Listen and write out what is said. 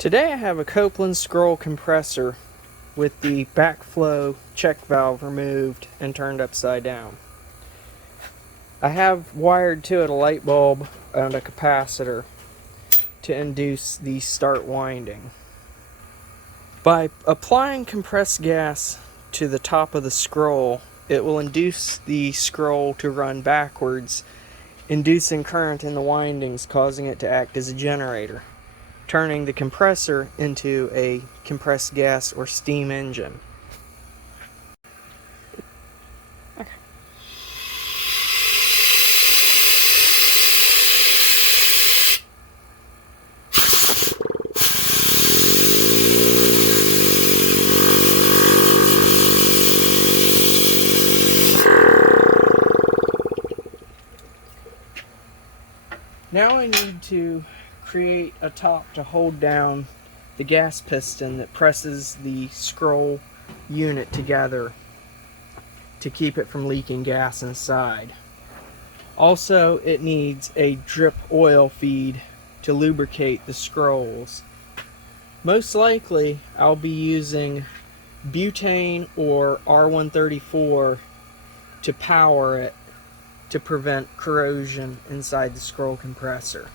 Today I have a Copeland scroll compressor with the backflow check valve removed and turned upside down. I have wired to it a light bulb and a capacitor to induce the start winding. By applying compressed gas to the top of the scroll, it will induce the scroll to run backwards, inducing current in the windings, causing it to act as a generator, turning the compressor into a compressed gas or steam engine. Now I need to create a top to hold down the gas piston that presses the scroll unit together to keep it from leaking gas inside. Also, it needs a drip oil feed to lubricate the scrolls. Most likely, I'll be using butane or R134 to power it to prevent corrosion inside the scroll compressor.